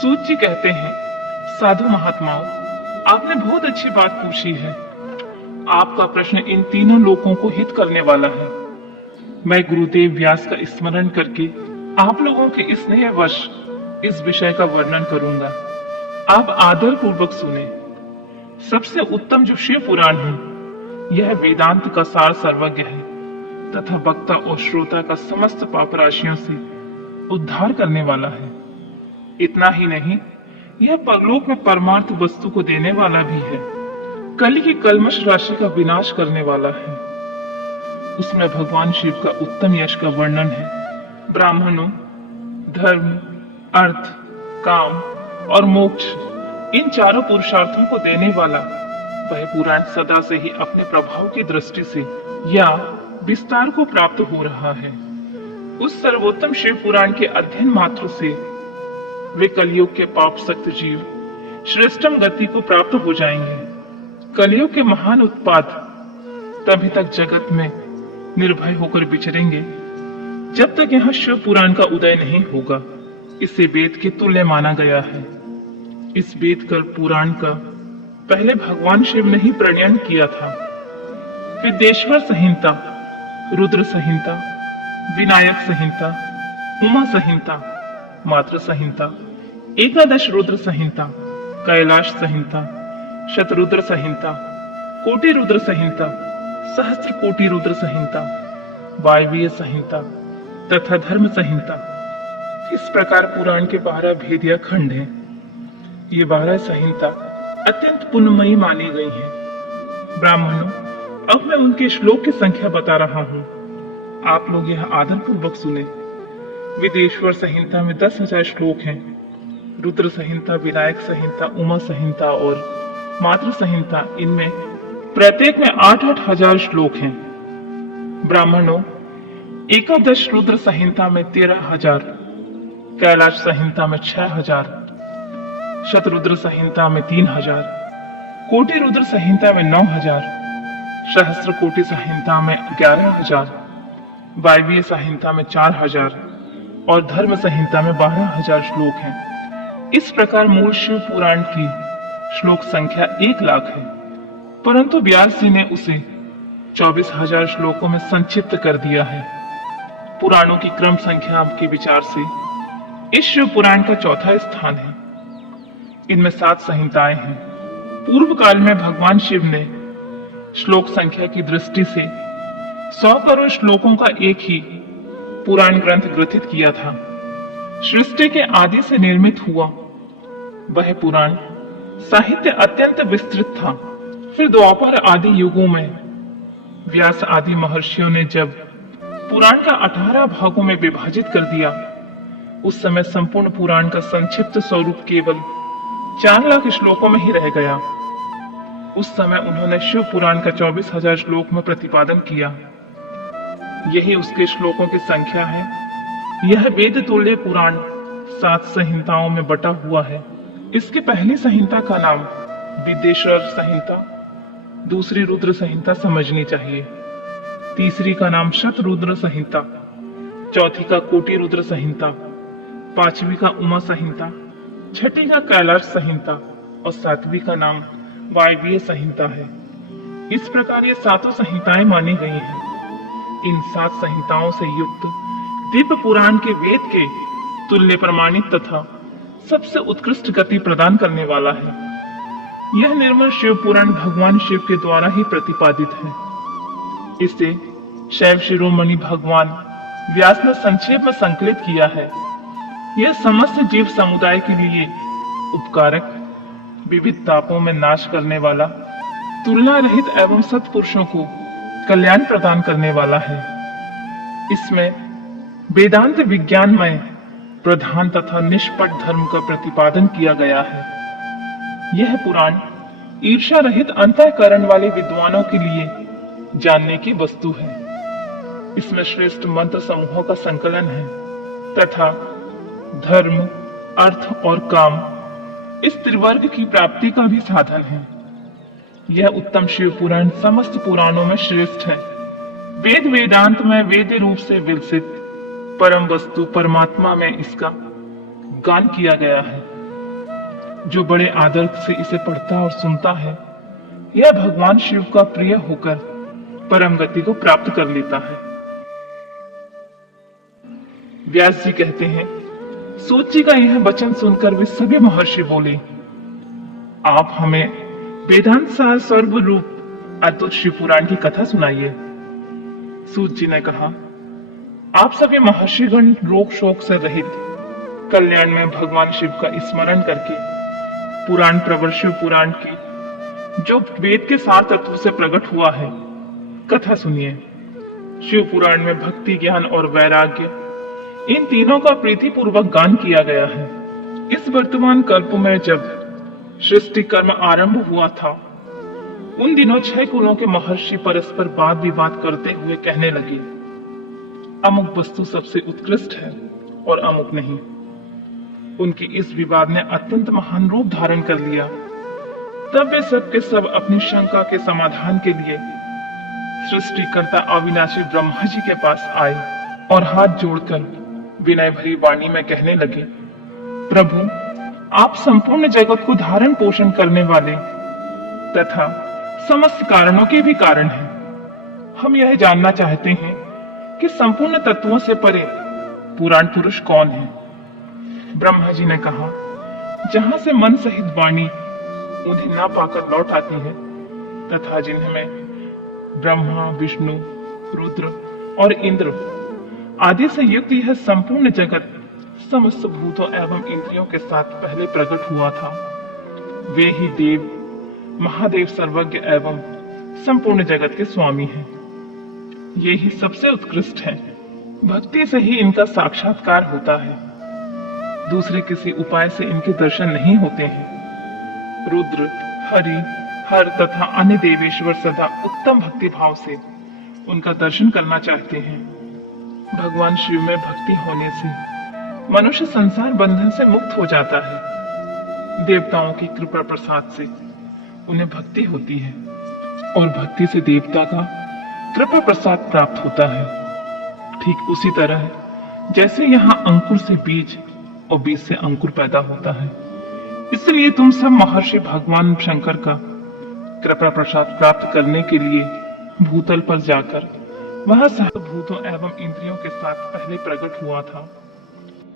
सूत जी कहते हैं, साधु महात्माओं, आपने बहुत अच्छी बात पूछी है। आपका प्रश्न इन तीनों लोगों को हित करने वाला है। मैं गुरुदेव व्यास का स्मरण करके आप लोगों के स्नेहवश इस विषय का वर्णन करूंगा। आप आदर पूर्वक सुने। सबसे उत्तम जो शिव पुराण है, यह वेदांत का सार सर्वज्ञ है तथा वक्ता और श्रोता का समस्त पाप राशियों से उद्धार करने वाला है। इतना ही नहीं, यह परलोक में परमार्थ वस्तु को देने वाला भी है। कली की कल्मश राशि का विनाश करने वाला है। उसमें भगवान शिव का उत्तम यश का वर्णन है। ब्राह्मणों, धर्म, अर्थ, काम और मोक्ष, इन चारों पुरुषार्थों को देने वाला वह पुराण सदा से ही अपने प्रभाव की दृष्टि से या विस्तार को प्राप्त हो रहा है। उस सर्वोत्तम शिव पुराण के अध्ययन मात्र से वे कलयुग के पाप सक्त जीव श्रेष्ठम गति को प्राप्त हो जाएंगे। कलयुग के महान उत्पात तभी तक जगत में निर्भय होकर विचरेंगे जब तक यहाँ शिव पुराण का उदय नहीं होगा। इसे वेद के तुल्य माना गया है। इस वेद कर पुराण का पहले भगवान शिव ने ही प्रणयन किया था। विदेश्वर संहिता, रुद्र संहिता, विनायक संहिता, उमा संहिता, मातृ संहिता, एकादश रुद्र संहिता, कैलाश संहिता, शतरुद्र संहिता, कोटि रुद्र संहिता, सहस्त्र कोटि रुद्र संहिता, वायवीय संहिता तथा धर्म संहिता, इस प्रकार पुराण के 12 भेद या खंड हैं। ये 12 संहिता अत्यंत पुण्यमयी मानी गई हैं। ब्राह्मणों, अब मैं उनके श्लोक की संख्या बता रहा हूँ। आप लोग यह आदर पूर्वक सुने। विदेश्वर संहिता में 10,000 श्लोक हैं। रुद्र संहिता, विनायक संहिता, उमा संहिता और मातृ संहिता, इनमें प्रत्येक में 8-8 हजार श्लोक हैं। ब्राह्मणों, एकादश रुद्र संहिता में 13,000, कैलाश संहिता में 6,000, शतरुद्र संहिता में 3,000, कोटि रुद्र संहिता में 9,000, सहस्त्र कोटि संहिता में 11,000, वायवीय संहिता में 4,000 और धर्म संहिता में 12,000 श्लोक हैं। इस प्रकार मूल शिव पुराण की श्लोक संख्या 1,00,000 है, परंतु व्यास जी ने उसे 24,000 श्लोकों में संक्षिप्त कर दिया है। पुराणों की क्रम संख्या के विचार से इस शिव पुराण का चौथा स्थान है। इनमें 7 संहिताएं हैं। पूर्व काल में भगवान शिव ने श्लोक संख्या की दृष्टि से 100 करोड़ श्लोकों का एक ही पुराण ग्रंथ ग्रथित किया था। सृष्टि के आदि से निर्मित हुआ वह पुराण साहित्य अत्यंत विस्तृत था। फिर द्वापर आदि युगों में व्यास आदि महर्षियों ने जब पुराण का 18 भागों में विभाजित कर दिया, उस समय संपूर्ण पुराण का संक्षिप्त स्वरूप केवल 4,00,000 श्लोकों में ही रह गया। उस समय उन्होंने शिव पुराण का 24,000 श्लोक में प्रतिपादन किया। यही उसके श्लोकों की संख्या है। यह वेद तुल्य पुराण 7 संहिताओं में बटा हुआ है। इसकी पहली संहिता का नाम विदेश्वर संहिता, दूसरी रुद्र संहिता समझनी चाहिए, तीसरी का नाम शतरुद्र संहिता, चौथी का कोटि रुद्र संहिता, पांचवी का उमा संहिता, छठी का कैलाश संहिता और 7वीं का नाम वायवीय संहिता है। इस प्रकार ये 7 संहिताएं मानी गई हैं। इन 7 संहिताओं से युक्त दिव्य पुराण के वेद के तुल्य प्रमाणित तथा सबसे उत्कृष्ट गति प्रदान करने वाला है। यह निर्मल शिव पुराण भगवान शिव के द्वारा ही प्रतिपादित है। इसे शैव शिरोमणि भगवान व्यास ने संक्षेप में संकलित किया है। यह समस्त जीव समुदाय के लिए उपकारक, विविध तापों में नाश करने वाला, तुलना रहित एवं सत्पुरुषों को कल्याण प्रदान करने वाला है। इसमें वेदांत विज्ञानमय प्रधान तथा निष्पट धर्म का प्रतिपादन किया गया है। यह पुराण ईर्ष्या रहित अंतःकरण वाले विद्वानों के लिए जानने की वस्तु है। इसमें श्रेष्ठ मंत्र समूहों का संकलन है तथा धर्म, अर्थ और काम, इस त्रिवर्ग की प्राप्ति का भी साधन है। यह उत्तम शिव पुराण समस्त पुराणों में श्रेष्ठ है। वेद वेदांत में वेद रूप से विलसित परम वस्तु परमात्मा में इसका गान किया गया है। जो बड़े आदर से इसे पढ़ता और सुनता है, यह भगवान शिव का प्रिय होकर परम गति को प्राप्त कर लेता है। व्यास जी कहते हैं, सूत जी का यह वचन सुनकर वे सभी महर्षि बोले, आप हमें वेदांत सार सर्वरूप अद्भुत शिव पुराण की कथा सुनाइए। सूत जी ने कहा, आप सभी महर्षिगण रोग शोक से रहित कल्याण में भगवान शिव का स्मरण करके पुराण प्रवर शिव पुराण की जो वेद के सार तत्व से प्रकट हुआ है कथा सुनिए। शिव पुराण में भक्ति, ज्ञान और वैराग्य इन तीनों का प्रीति पूर्वक गान किया गया है। इस वर्तमान कल्प में जब सृष्टि कर्म आरंभ हुआ था, उन दिनों 6 कुलों के महर्षि परस्पर वाद विवाद करते हुए कहने लगे, अमुक वस्तु सबसे उत्कृष्ट है और अमुक नहीं। उनकी इस विवाद ने अत्यंत महान रूप धारण कर लिया। तब वे सब के सब अपनी शंका के समाधान के लिए सृष्टिकर्ता अविनाशी ब्रह्मा जी के पास आए और हाथ जोड़कर विनय भरी वाणी में कहने लगे, प्रभु, आप संपूर्ण जगत को धारण पोषण करने वाले तथा समस्त कारणों के भी कारण हैं। हम यह जानना चाहते हैं कि संपूर्ण तत्वों से परे पुराण पुरुष कौन है। ब्रह्मा जी ने कहा, जहां से मन सहित वाणी उन्हें ना पाकर लौट आती है तथा जिनमें ब्रह्मा, विष्णु, रुद्र और इंद्र आदि से युक्त यह संपूर्ण जगत समस्त भूतों एवं इंद्रियों के साथ पहले प्रकट हुआ था, वे ही देव महादेव सर्वज्ञ एवं संपूर्ण जगत के स्वामी हैं। ये ही सबसे उत्कृष्ट हैं। भक्ति से ही इनका साक्षात्कार होता है, दूसरे किसी उपाय से इनके दर्शन नहीं होते हैं। रुद्र, हरि, हर तथा अन्य देवेश्वर सदा उत्तम भक्ति भाव से उनका दर्शन करना चाहते हैं। भगवान शिव में भक्ति होने से मनुष्य संसार बंधन से मुक्त हो जाता है। देवताओं की कृपा प्रसाद से उन्हें भक्ति होती है और भक्ति से देवता का कृपा प्रसाद प्राप्त होता है। ठीक उसी तरह जैसे यहाँ अंकुर से बीज और बीज से अंकुर पैदा होता है, इसलिए तुम सब महर्षि भगवान शंकर का कृपा प्रसाद प्राप्त करने के लिए भूतल पर जाकर वह सब भूतों एवं इंद्रियों के साथ पहले प्रकट हुआ था,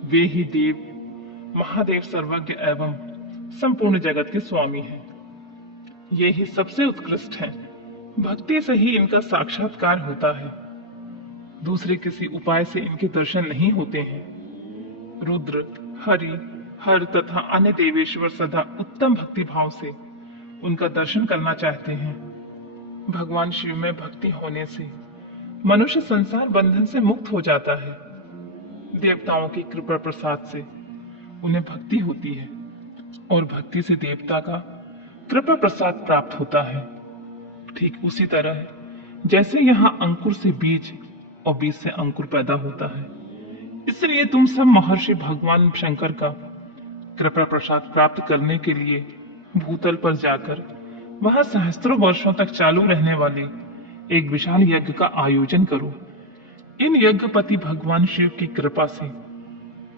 वे ही देव महादेव सर्वज्ञ एवं संपूर्ण जगत के स्वामी हैं। ये ही सबसे उत्कृष्ट हैं। भक्ति से ही इनका साक्षात्कार होता है, दूसरे किसी उपाय से इनके दर्शन नहीं होते हैं। रुद्र, हरि, हर तथा अन्य देवेश्वर सदा उत्तम भक्ति भाव से उनका दर्शन करना चाहते हैं। भगवान शिव में भक्ति होने से मनुष्य संसार बंधन से मुक्त हो जाता है। देवताओं की कृपा प्रसाद से उन्हें भक्ति होती है और भक्ति से देवता का कृपा प्रसाद प्राप्त होता है। ठीक उसी तरह जैसे यहाँ अंकुर से बीज और बीज से अंकुर पैदा होता है, इसलिए तुम सब महर्षि भगवान शंकर का कृपा प्रसाद प्राप्त करने के लिए भूतल पर जाकर वहां सहस्त्रों वर्षों तक चालू रहने वाले एक विशाल यज्ञ का आयोजन करो। इन यज्ञपति भगवान शिव की कृपा से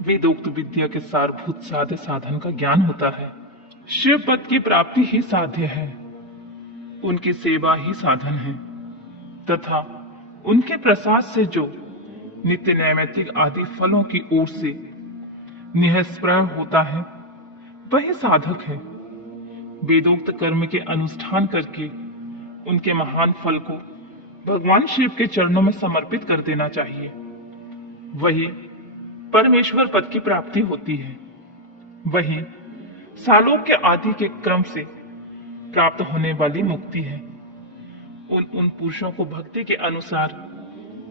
वेदोक्त विद्या के सारभूत साध्य साधन का ज्ञान होता है। शिव पद की प्राप्ति ही साध्य है, उनकी सेवा ही साधन है तथा उनके प्रसाद से जो नित्य नैमित्तिक आदि फलों की ओर से निःस्पृह होता है वही साधक है। वेदोक्त कर्म के अनुष्ठान करके उनके महान फल को भगवान शिव के चरणों में समर्पित कर देना चाहिए, वही परमेश्वर पद की प्राप्ति होती है। वही सालोक्य आदि के क्रम से प्राप्त होने वाली मुक्ति है। उन पुरुषों को भक्ति के अनुसार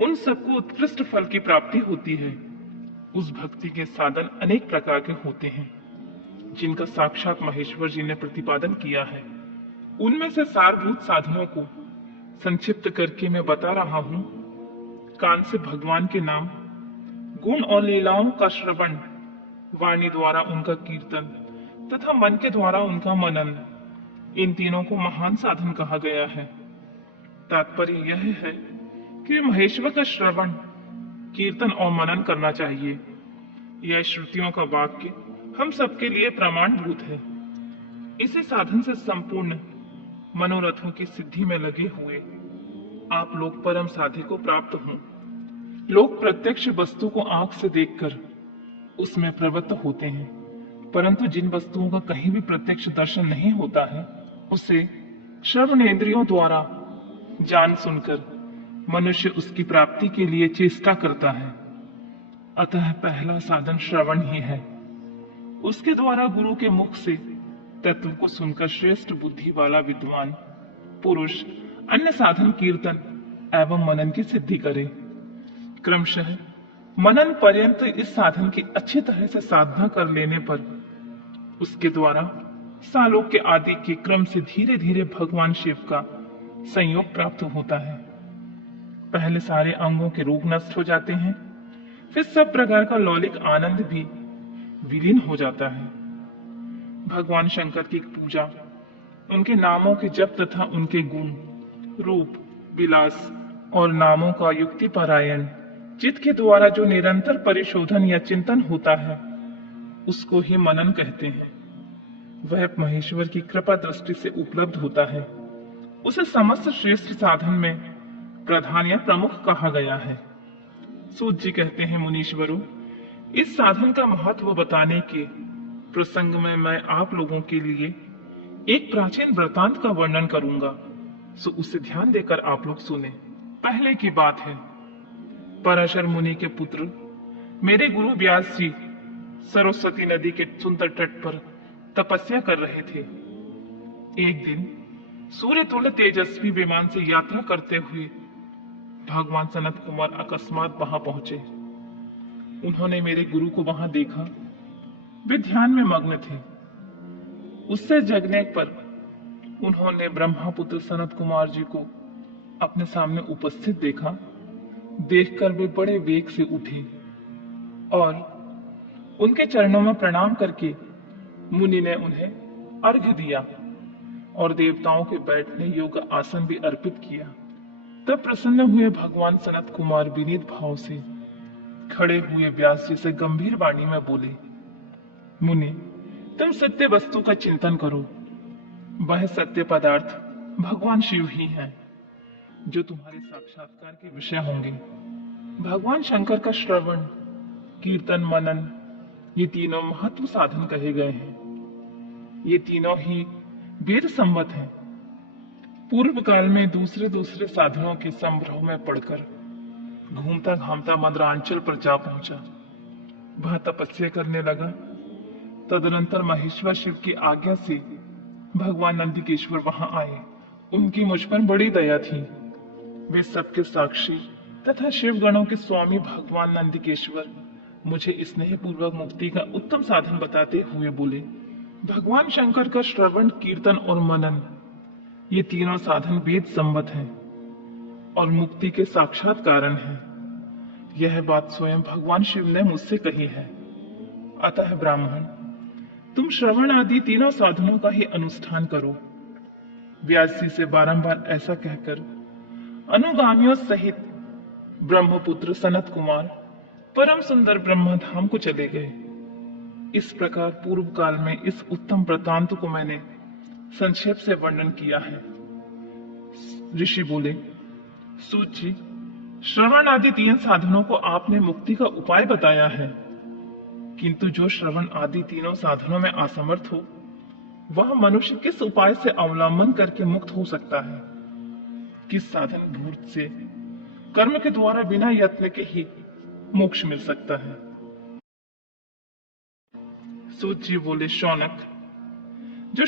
उन सबको उत्कृष्ट फल की प्राप्ति होती है। उस भक्ति के साधन अनेक प्रकार के होते हैं, जिनका साक्षात महेश्वर जी ने प्रतिपादन किया है। उनमें से सारभूत साधनों को संक्षिप्त करके मैं बता रहा हूं। कान से भगवान के नाम, गुण और लीलाओं का श्रवण, वाणी द्वारा उनका कीर्तन तथा मन के द्वारा उनका मनन, इन तीनों को महान साधन कहा गया है। तात्पर्य यह है कि महेश्वर का श्रवण, कीर्तन और मनन करना चाहिए। यह श्रुतियों का वाक्य हम सबके लिए प्रमाणभूत है। इसी साधन से संपूर्ण मनोरथों की सिद्धि में लगे हुए आप लोग परम साधि को प्राप्त हों। लोग प्रत्यक्ष वस्तु को आंख से देखकर उसमें प्रवृत्त होते हैं, परंतु जिन वस्तुओं का कहीं भी प्रत्यक्ष दर्शन नहीं होता है, उसे श्रवणेंद्रियों द्वारा जान सुनकर मनुष्य उसकी प्राप्ति के लिए चेष्टा करता है। अतः पहला साधन श्रवण ही है। उसके द्वारा गुरु के मुख से तत्व को सुनकर श्रेष्ठ बुद्धि वाला विद्वान पुरुष अन्य साधन कीर्तन एवं मनन की सिद्धि करे। क्रमशः मनन पर्यंत इस साधन की अच्छी तरह से साधना कर लेने पर उसके द्वारा सालोक्य आदि के क्रम से धीरे धीरे भगवान शिव का संयोग प्राप्त होता है। पहले सारे अंगों के रोग नष्ट हो जाते हैं, फिर सब प्रकार का लौकिक आनंद भी विलीन हो जाता है। भगवान शंकर की पूजा, उनके नामों के जप तथा उनके गुण, रूप, विलास और नामों का युक्ति पारायण चित्त के द्वारा जो निरंतर परिशोधन या चिंतन होता है, उसको ही मनन कहते हैं। वह महेश्वर की कृपा दृष्टि से उपलब्ध होता है। उसे समस्त श्रेष्ठ साधन में प्रधान या प्रमुख कहा गया है। सूत जी कहते हैं, मुनीश्वरों, इस साधन का महत्व बताने के प्रसंग में मैं आप लोगों के लिए एक प्राचीन वृतांत का वर्णन करूंगा, सो उसे ध्यान देकर आप लोग सुने। पहले की बात है, पराशर मुनि के पुत्र मेरे गुरु व्यास जी सरस्वती नदी के सुंदर तट पर तपस्या कर रहे थे। एक दिन सूर्य तुल्य तेजस्वी विमान से यात्रा करते हुए भगवान सनत कुमार अकस्मात वहां पहुंचे। उन्होंने मेरे गुरु को वहां देखा। वे ध्यान में मग्न थे। उससे जगने पर उन्होंने ब्रह्मपुत्र सनत कुमार जी को अपने सामने उपस्थित देखा। देखकर वे बड़े वेग से उठे और उनके चरणों में प्रणाम करके मुनि ने उन्हें अर्घ्य दिया और देवताओं के बैठने योग्य आसन भी अर्पित किया। तब प्रसन्न हुए भगवान सनत कुमार विनीत भाव से खड़े हुए व्यास जी से गंभीर वाणी में बोले, मुनि, तुम सत्य वस्तु का चिंतन करो। वह सत्य पदार्थ भगवान शिव ही हैं, जो तुम्हारे साक्षात्कार के विषय होंगे। भगवान शंकर का श्रवण, कीर्तन, मनन, ये तीनों महत्व साधन कहे गए हैं। ये तीनों ही वेद सम्मत हैं। पूर्व काल में दूसरे दूसरे साधनों के संभ्रम में पड़कर घूमता घामता मद्रांचल पर जा पहुंचा। वह तपस्या करने लगा। तदनंतर महेश्वर शिव की आज्ञा से भगवान नंदिकेश्वर वहां आए। उनकी मुझ पर बड़ी दया थी। वे सबके साक्षी तथा शिव गणों के स्वामी भगवान नंदिकेश्वर मुझे स्नेह पूर्वक मुक्ति का उत्तम साधन बताते हुए बोले, भगवान शंकर का श्रवण, कीर्तन और मनन, ये तीनों साधन वेद सम्मत हैं और मुक्ति के साक्षात कारण हैं। यह बात स्वयं भगवान शिव ने मुझसे कही है। अतः ब्राह्मण, तुम श्रवण आदि तीनों साधनों का ही अनुष्ठान करो। व्यास जी से बारंबार ऐसा कहकर अनुगामियों सहित ब्रह्मपुत्र सनत कुमार परम सुंदर ब्रह्मधाम को चले गए। इस प्रकार पूर्व काल में इस उत्तम वृतांत को मैंने संक्षेप से वर्णन किया है। ऋषि बोले, सूत जी, श्रवण आदि तीन साधनों को आपने मुक्ति का उपाय बताया है, किंतु जो श्रवण आदि तीनों साधनों में असमर्थ हो, वह मनुष्य किस उपाय से अवलंबन करके मुक्त हो सकता है? किस साधन भूत से कर्म के द्वारा बिना यत्न के ही मोक्ष मिल सकता है? सूत जी बोले, शौनक, जो